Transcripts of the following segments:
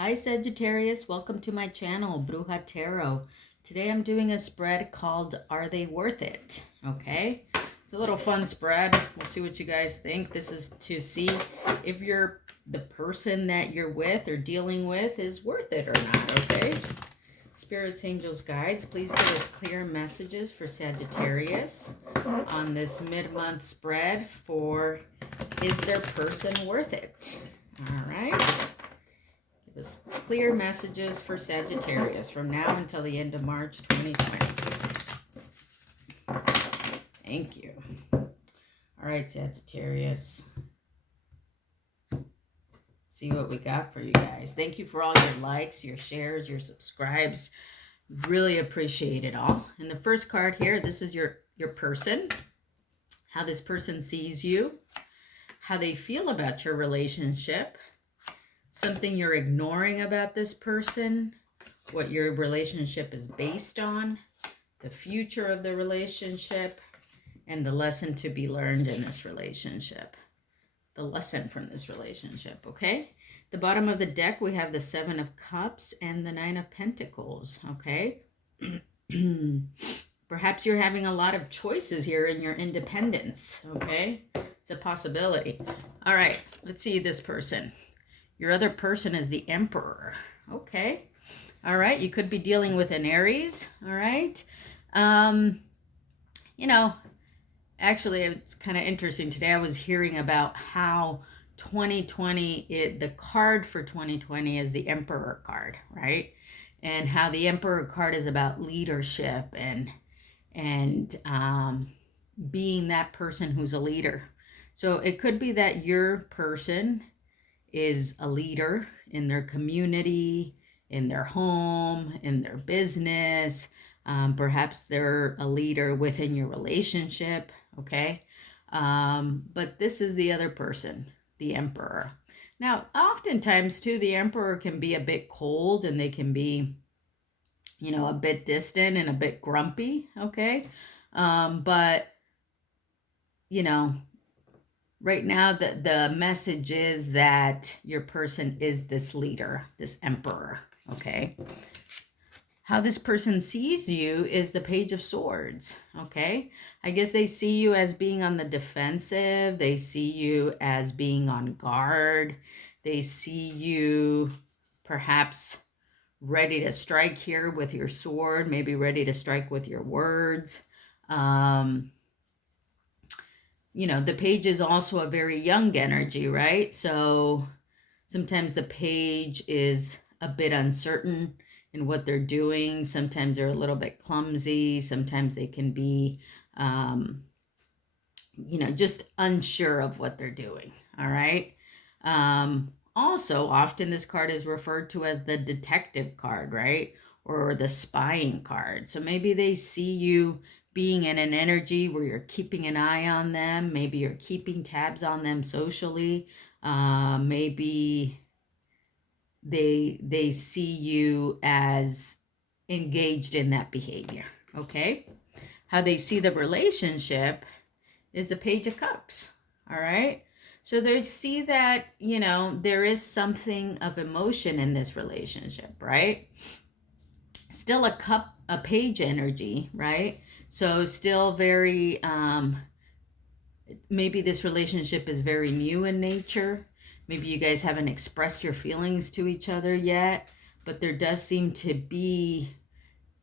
Hi Sagittarius, welcome to my channel, Bruja Tarot. Today I'm doing a spread called Are They Worth It? Okay, it's a little fun spread. We'll see what you guys think. This is to see if the person that you're with or dealing with is worth it or not, okay? Spirits, angels, guides, please give us clear messages for Sagittarius on this mid-month spread for is their person worth it? All right. Clear messages for Sagittarius from now until the end of March 2020. Thank you. All right, Sagittarius. Let's see what we got for you guys. Thank you for all your likes, your shares, your subscribes. Really appreciate it all. And the first card here, this is your person. How this person sees you. How they feel about your relationship. Something you're ignoring about this person, what your relationship is based on, the future of the relationship, and the lesson to be learned in this relationship. The lesson from this relationship, okay? The bottom of the deck, we have the Seven of Cups and the Nine of Pentacles, okay? Perhaps you're having a lot of choices here in your independence, okay? It's a possibility. All right, let's see this person. Your other person is the Emperor. Okay. All right. You could be dealing with an Aries. All right. Actually, it's kind of interesting. Today I was hearing about how 2020, the card for 2020 is the Emperor card, right? And how the Emperor card is about leadership and being that person who's a leader. So it could be that your person is a leader in their community, in their home, in their business. Perhaps they're a leader within your relationship, okay? But this is the other person, the Emperor. Now, oftentimes, too, the Emperor can be a bit cold and they can be, a bit distant and a bit grumpy, okay? But right now, the message is that your person is this leader, this Emperor, okay? How this person sees you is the Page of Swords, okay? I guess they see you as being on the defensive. They see you as being on guard. They see you perhaps ready to strike here with your sword, maybe ready to strike with your words. The page is also a very young energy, right? So sometimes the page is a bit uncertain in what they're doing. Sometimes they're a little bit clumsy. Sometimes they can be, just unsure of what they're doing, all right? Also, often this card is referred to as the detective card, right? Or the spying card. So maybe they see you being in an energy where you're keeping an eye on them. Maybe you're keeping tabs on them socially. Maybe they see you as engaged in that behavior, okay? How they see the relationship is the Page of Cups, all right? So they see that, there is something of emotion in this relationship, right? Still a page energy, right? So still very, maybe this relationship is very new in nature. Maybe you guys haven't expressed your feelings to each other yet, but there does seem to be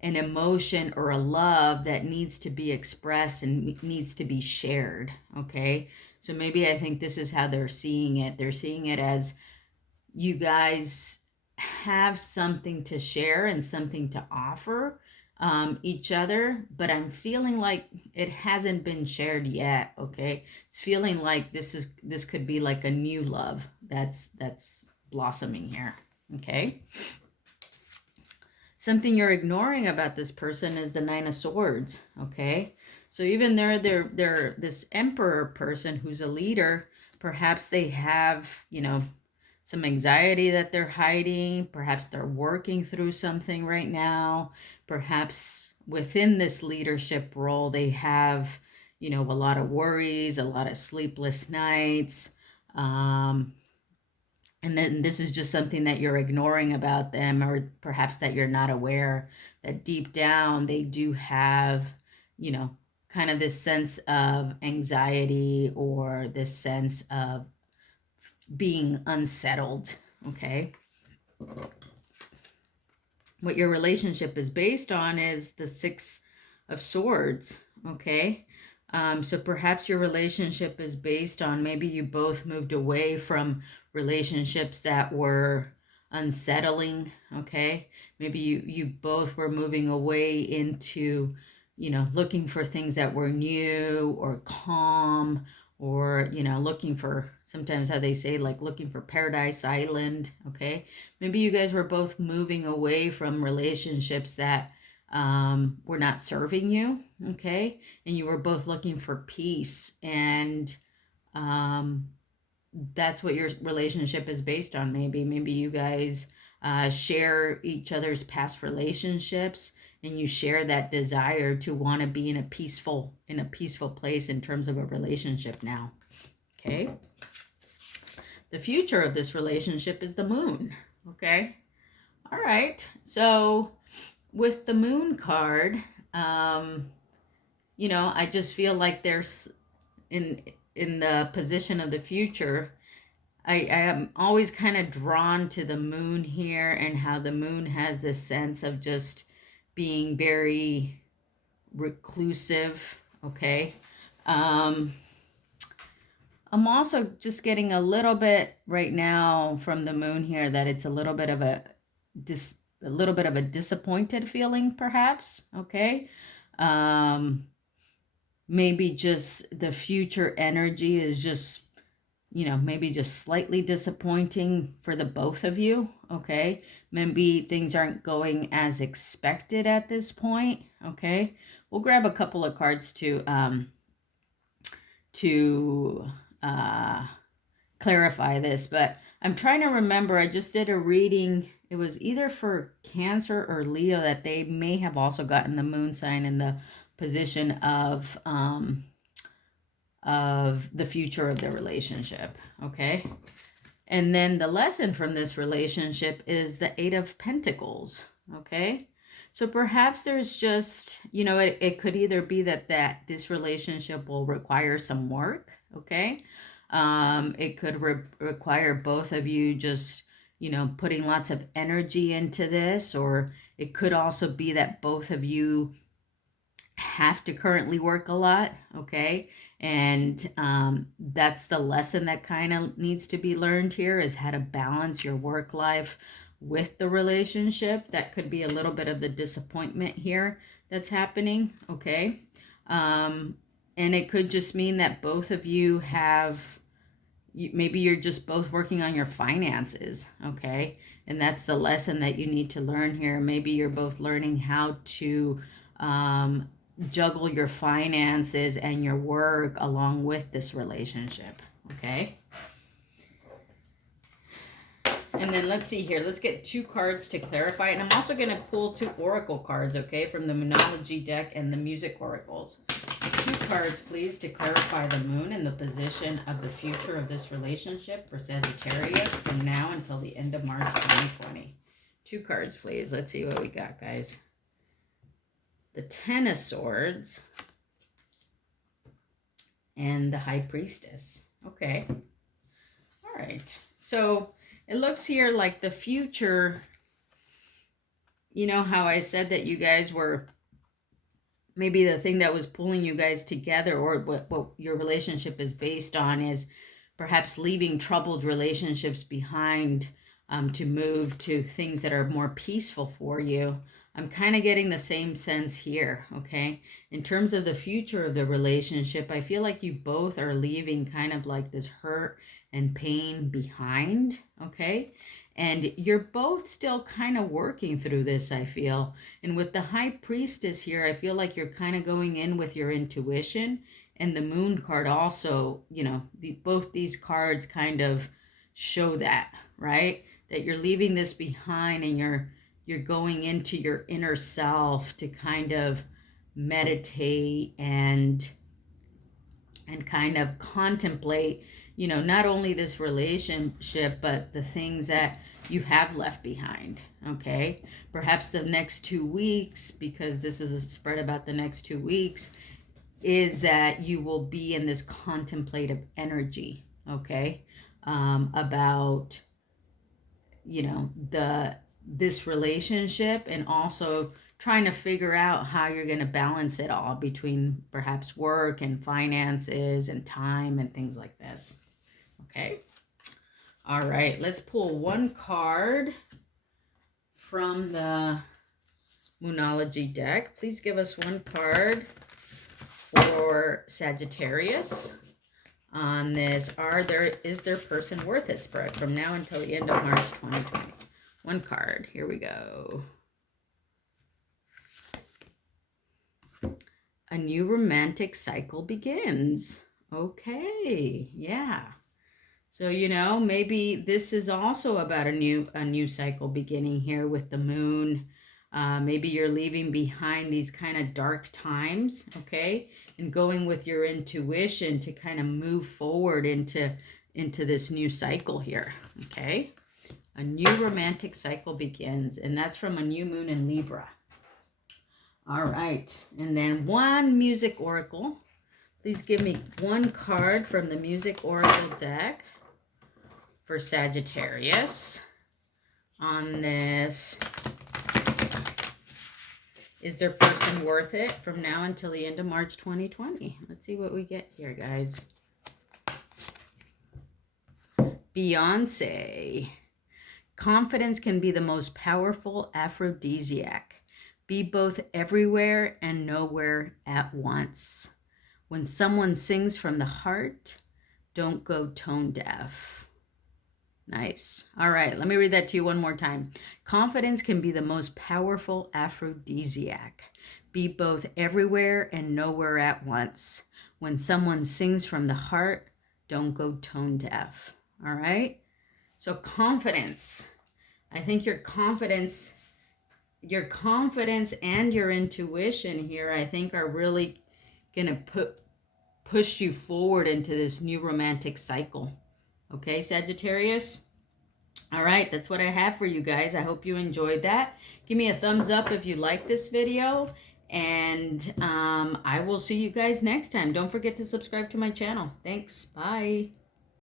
an emotion or a love that needs to be expressed and needs to be shared, okay? So maybe I think this is how they're seeing it. They're seeing it as you guys have something to share and something to offer each other, but I'm feeling like it hasn't been shared yet, okay? It's feeling like this could be like a new love that's blossoming here, okay? Something you're ignoring about this person is the Nine of Swords, okay? So even they're this Emperor person who's a leader, perhaps they have, some anxiety that they're hiding. Perhaps they're working through something right now. Perhaps within this leadership role, they have, a lot of worries, a lot of sleepless nights. And And then this is just something that you're ignoring about them, or perhaps that you're not aware that deep down they do have, you know, kind of this sense of anxiety or this sense of being unsettled, okay? What your relationship is based on is the Six of Swords, okay? So perhaps your relationship is based on, maybe you both moved away from relationships that were unsettling, okay? Maybe you both were moving away into, you know, looking for things that were new or calm, or, you know, looking for, sometimes how they say, like looking for Paradise Island, okay? Maybe you guys were both moving away from relationships that were not serving you, okay? And you were both looking for peace, and that's what your relationship is based on. Maybe you guys share each other's past relationships, and you share that desire to want to be in a peaceful place in terms of a relationship now, okay? The future of this relationship is the moon, okay? All right, so with the moon card, you know, I just feel like there's, in the position of the future, I am always kind of drawn to the moon here, and how the moon has this sense of just being very reclusive, okay? I'm also just getting a little bit right now from the moon here that it's a little bit of a disappointed feeling, perhaps, okay? Maybe just the future energy is just, you know, maybe just slightly disappointing for the both of you, okay? Maybe things aren't going as expected at this point, okay? We'll grab a couple of cards to clarify this, but I'm trying to remember, I just did a reading, it was either for Cancer or Leo, that they may have also gotten the moon sign in the position of the future of their relationship, okay? And then the lesson from this relationship is the Eight of Pentacles, okay? So perhaps there's just, you know, it could either be that this relationship will require some work, okay? It could require both of you just, you know, putting lots of energy into this, or it could also be that both of you have to currently work a lot, okay? And that's the lesson that kind of needs to be learned here, is how to balance your work life with the relationship. That could be a little bit of the disappointment here that's happening, okay? And it could just mean that both of you have, maybe you're just both working on your finances, okay? And that's the lesson that you need to learn here. Maybe you're both learning how to juggle your finances and your work along with this relationship, okay? And then let's see here. Let's get two cards to clarify. And I'm also going to pull two oracle cards, okay, from the Moonology deck and the Music Oracles. Two cards, please, to clarify the moon and the position of the future of this relationship for Sagittarius from now until the end of March 2020. Two cards, please. Let's see what we got, guys. The Ten of Swords and the High Priestess. Okay. All right. So it looks here like the future, you know how I said that you guys were, maybe the thing that was pulling you guys together, or what your relationship is based on, is perhaps leaving troubled relationships behind to move to things that are more peaceful for you. I'm kind of getting the same sense here, okay? In terms of the future of the relationship, I feel like you both are leaving kind of like this hurt and pain behind, okay? And you're both still kind of working through this, I feel. And with the High Priestess here, I feel like you're kind of going in with your intuition. And the Moon card also, you know, both these cards kind of show that, right? That you're leaving this behind, and you're going into your inner self to kind of meditate and kind of contemplate, you know, not only this relationship, but the things that you have left behind, okay? Perhaps the next 2 weeks, because this is a spread about the next 2 weeks, is that you will be in this contemplative energy, okay? About, you know, this relationship, and also trying to figure out how you're going to balance it all between perhaps work and finances and time and things like this. Okay. All right. Let's pull one card from the Moonology deck. Please give us one card for Sagittarius on this. Is their person worth it spread from now until the end of March 2020? One card. Here we go. A new romantic cycle begins. Okay, yeah. So, you know, maybe this is also about a new cycle beginning here with the moon. Maybe you're leaving behind these kind of dark times, okay? And going with your intuition to kind of move forward into this new cycle here, okay? A new romantic cycle begins, and that's from a new moon in Libra. All right, and then one music oracle. Please give me one card from the music oracle deck for Sagittarius on this. Is their person worth it from now until the end of March 2020? Let's see what we get here, guys. Beyonce. Confidence can be the most powerful aphrodisiac. Be both everywhere and nowhere at once. When someone sings from the heart, don't go tone deaf. Nice. All right, let me read that to you one more time. Confidence can be the most powerful aphrodisiac. Be both everywhere and nowhere at once. When someone sings from the heart, don't go tone deaf. All right? So confidence. I think your confidence and your intuition here, I think, are really going to push you forward into this new romantic cycle. Okay, Sagittarius? All right, that's what I have for you guys. I hope you enjoyed that. Give me a thumbs up if you like this video, and I will see you guys next time. Don't forget to subscribe to my channel. Thanks. Bye.